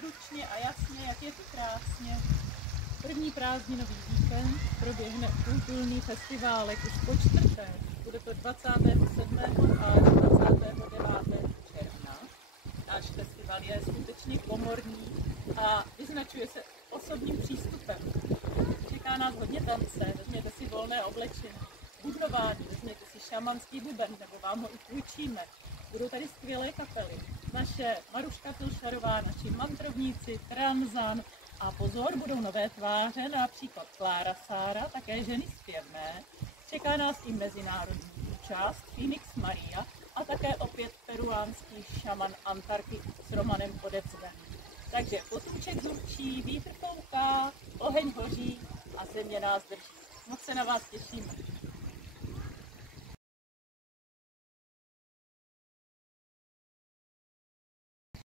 stručně a jasně, jak je to krásně. První prázdninový víkend proběhne kulturní festiválek už po čtvrté. Bude to 27. až 29. června. Náš festival je skutečně komorní a vyznačuje se osobním přístupem. Čeká nás hodně tance, vezměte si volné oblečení, bubnování, vezměte si šamanský buben, nebo vám ho i půjčíme. Budou tady skvělé kapely. Naše Maruška Pilšarová, naši mantrovníci, Tranzan a pozor, budou nové tváře, například Klára Sára, také ženy zpěvné. Čeká nás i mezinárodní účast, Phoenix Maria a také opět peruánský šaman Antarky s Romanem Podecvem. Takže potůček zurčí, vítr fouká, oheň hoří a země nás drží. Moc se na vás těšíme.